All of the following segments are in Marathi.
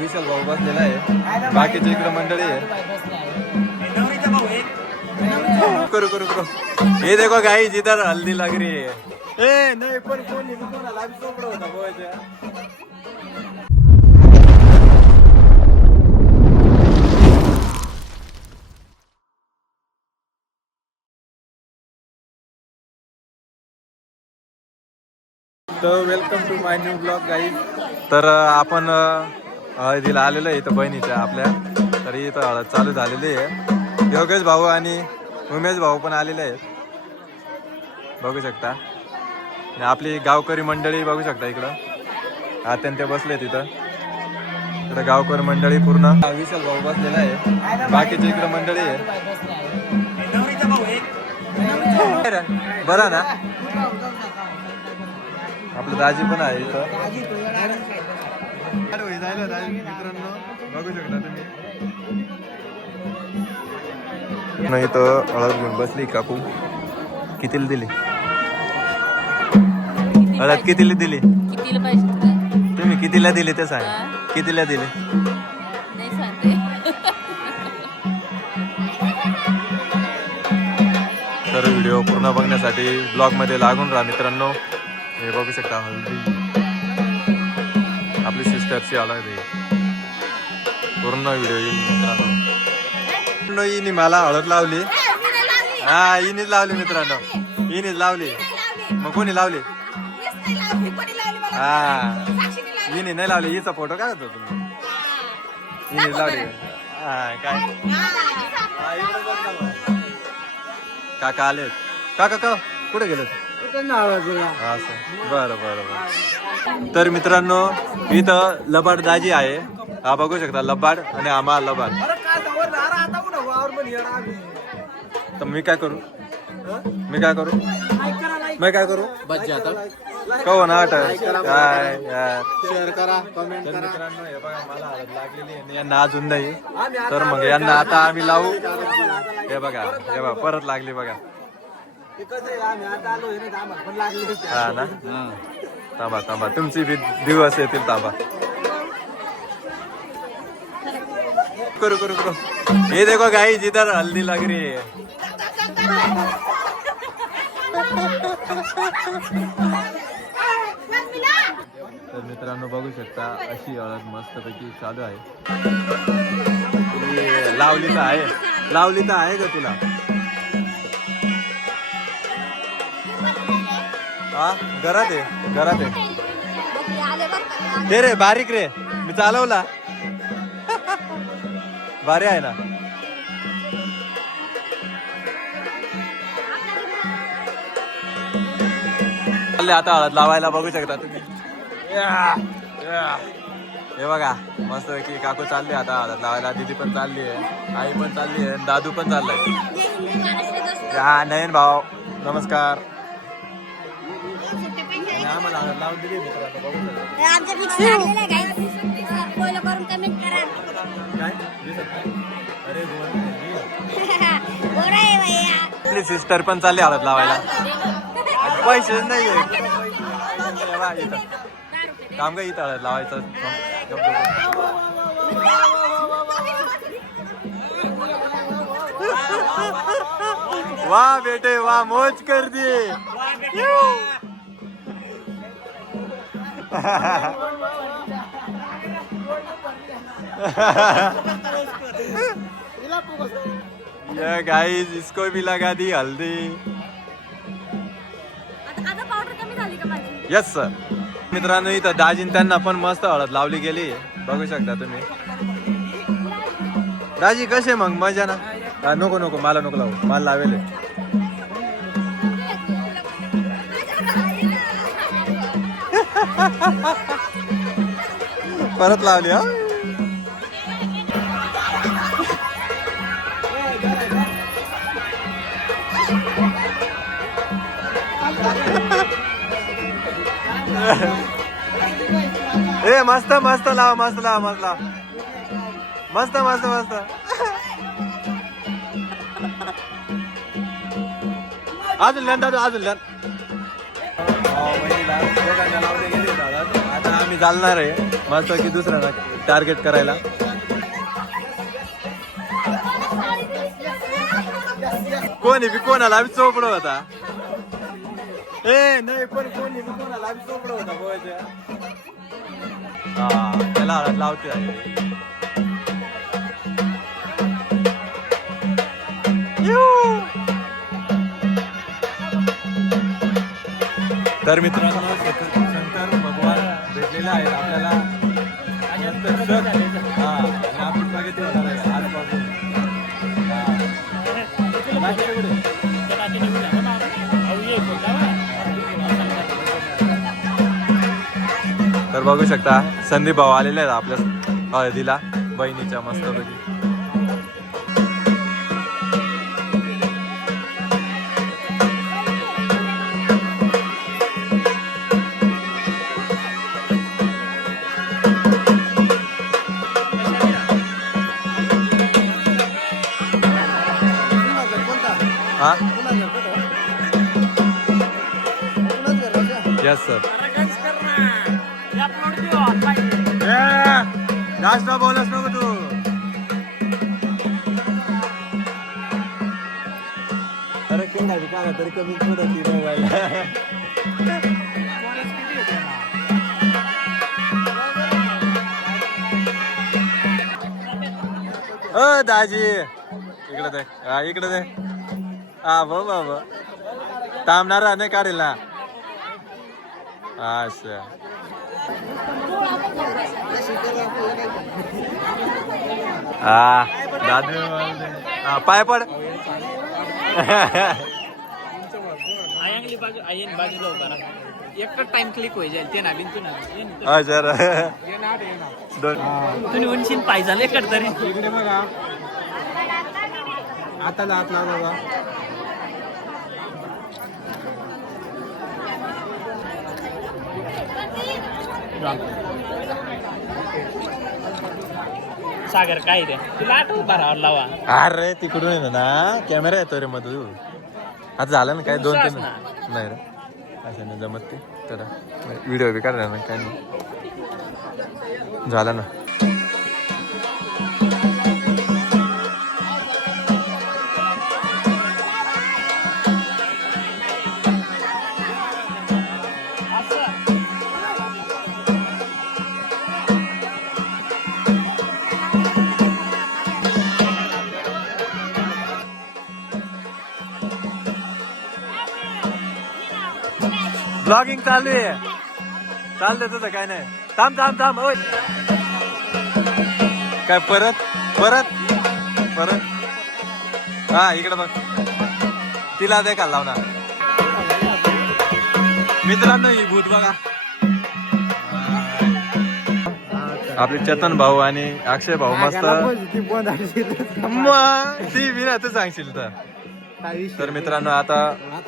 विशाल भाऊ बसलेला आहे, बाकीची इकडे मंडळी आहे. करू करू करू. हे देखो गाई जिधर हल्दी लग रही है. ए नाही पण कोणी कोणाला आम्ही चोपडा होता बोवायच्या. तर welcome to my new blog guys. तर आपण हळदीला आलेलो आहे इथं बहिणीच्या आपल्या. तर इथं हळद चालू झालेली आहे. योगेश भाऊ आणि उमेश भाऊ पण आलेले आहेत, बघू शकता. आणि आपली गावकरी मंडळी बघू शकता इकडं आत्यान ते बसले तिथं. इकडं गावकरी मंडळी पूर्ण. विशाल भाऊ बसलेला आहे, बाकीची इकडं मंडळी आहे. बरं ना, आपलं दाजी पण आहे इथं. मित्रांनो बघू शकता तुम्ही. नाही तर हळद घेऊन बसली काकू. कितीला दिली हळद? कितीला दिली तुम्ही? कितीला दिली ते सांग. कितीला दिली? तर व्हिडिओ पूर्ण बघण्यासाठी ब्लॉग मध्ये लागून राहा मित्रांनो. हे बघू शकता हळदी आपली सिस्टरची हळद आहे. पूर्ण व्हिडिओ येईल मित्रांनो. हिने मला हळद लावली. हा हिनेच लावली मित्रांनो, हिनेच लावली. मग कोणी लावली? हा हिने नाही लावली. हिचा फोटो काढत होतो तुम्ही. हिनेच लावली. हा काय काका आलेत. काका का कुठे गेलेत? बरं बरं बरं. तर मित्रांनो इथं लबाड दाजी आहे. हा बघू शकता लबाड आणि आम्हा लबाड. तर मी काय करू? मी काय करू? मी काय करू? कहो ना काय शेअर करा, कमेंट करा. मित्रांनो हे बघा मला हळद लागलेली आहे, यांना अजून नाही. तर मग यांना आता आम्ही लावू. हे बघा हे बघा परत लागली बघा. हा ना, थांबा थांबा तुमची बी दिवस येतील. थांबा करू करू करू. हे देखो गाई जिधर हल्दी लग रही है. तर मित्रांनो बघू शकता अशी हळद मस्तपैकी चालू आहे. लावली तर आहे, लावली तर आहे का तुला? हा घरात आहे, घरात आहे. ते रे बारीक रे, मी चालवला. भारी आहे ना. आता हळद लावायला बघू शकता तुम्ही. हे बघा मस्त की काकू चालली आता हळद लावायला. दीदी पण चालली आहे, आई पण चालली आहे, दादू पण चाललाय. हा नयन भाऊ नमस्कार. आम्हाला हळद लावून दिली मित्रांनो बघू आपली सिस्टर पण चालली हळद लावायला. पैसेच नाही काम का इथं हळद लावायचं. वाह बेटे वाह, मौज कर दिए. ये गाइस इसको भी लगा दी हल्दी. Yes sir. मित्रांनो इथं दाजीन त्यांना पण मस्त हळद लावली गेली, बघू शकता तुम्ही. दाजी कसे मग मजा ना? नको नको मला नको लावू, मला लावेल. परत लावली. हा ए मस्त मस्त लाव, मस्त लाव, मस्त लाव, मस्त मस्त मस्त. अजून ल्यान दादू, अजून ल्यान. दोघांना लावले गेले आता मी चालणार आहे मस्त की दुसऱ्याला टार्गेट करायला. कोणी बी कोणाला आम्ही चोपडो होता. ए नाही पण कोणी बी कोणाला आम्ही चोपडो होता बोवायच्या. हा त्याला हळद लावते आहे. तर मित्रांनो शंकर भगवान भेटलेला आहे आपल्याला. हा आपण प्रगती होणार आहे आजपासून. तर बघू शकता संदीप भाऊ आलेले आहेत आपल्या हळदीला बहिणीच्या मस्तपैकी. हा यस सर. जास्त बोलस नको तू. अरे केवढा काय तरी कमी पडत मोबाईल. ओ दाजी इकडे दे. हा इकडे दे. हा बाबा थांबणारा नाही काढेल ना. अच्छा हा दादू पाय पड. एकच टाइम क्लिक होई जाईल ते ना बिन तू ना. तुम्ही म्हणशील पाय झाले एकच तरी. इकडे बघा आता हात लावा. सागर काय रे तुला आठवत भरावर लावा. अरे तिकडून आहे ना कॅमेरा येतो रे मधू. आता झालं ना काय 2-3 नाही रे असं नाही जमत ते. तर व्हिडिओ बी काढला ना काय नाही झालं ना. ब्लॉगिंग चालू आहे. चालतंय तुझं काय नाही. थांब थांब थांब. ओय काय परत परत परत. हा इकडे बघ तिला दे का लावणार. मित्रांनो ही भूत बघा आपले चेतन भाऊ आणि अक्षय भाऊ मस्त. ती विना तू सांगशील तर. तर मित्रांनो आता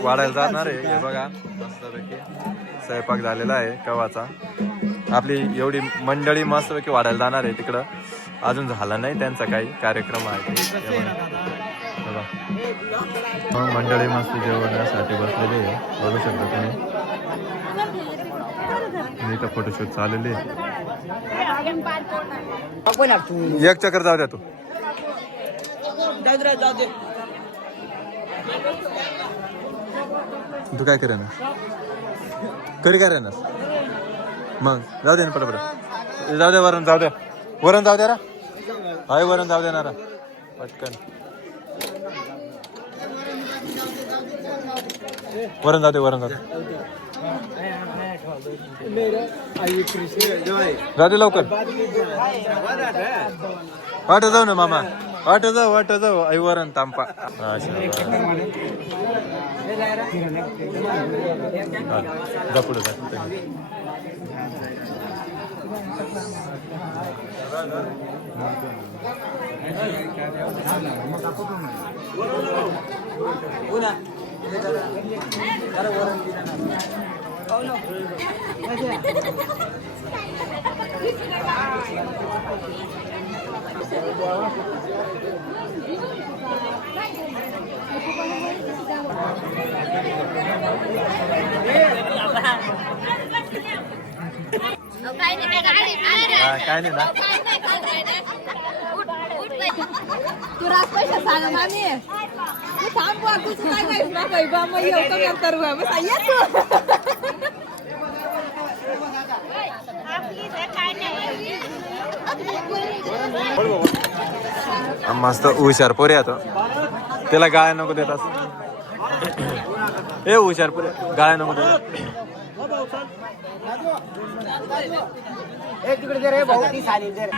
वाढायला जाणार आहे. हे बघा मस्तपैकी स्वयंपाक झालेला आहे कवाचा. आपली एवढी मंडळी मस्तपैकी वाढायला जाणार आहे तिकडं. अजून झाला नाही त्यांचा काही कार्यक्रम आहे. मग मंडळी मस्त जेवणासाठी बसलेली आहे बघू शकता तुम्ही. मी तर फोटोशूट चाललेली आहे. एक चक्कर जाऊ द्या तू. तू काय करे ना करी काय ना मग जाऊ दे ना पटापट. जाऊ द्या वरण जाऊ द्या. वरण जाऊ द्या रा. हाय वरण जाऊ देणार पटकन. वरण जाऊ दे वरण जाऊ दे. जाऊ दे लवकर. वाट जाऊ ना मामा. वाट जाऊ आई वरण तांपा. जा पुढे जा. काय नाही ना. तू रात पैसा सांगा मामी तू थांब बुवा, तुझं काय काहीच ना काही बा मग येऊ का नंतर बुवा. बस ये तू. मस्त हुशार पोरे आता त्याला गाळ्या नको देत असं. ए हुशार पोरे गाळ्या नको देत. तिकडे दे रे भाऊ ती साली दे रे.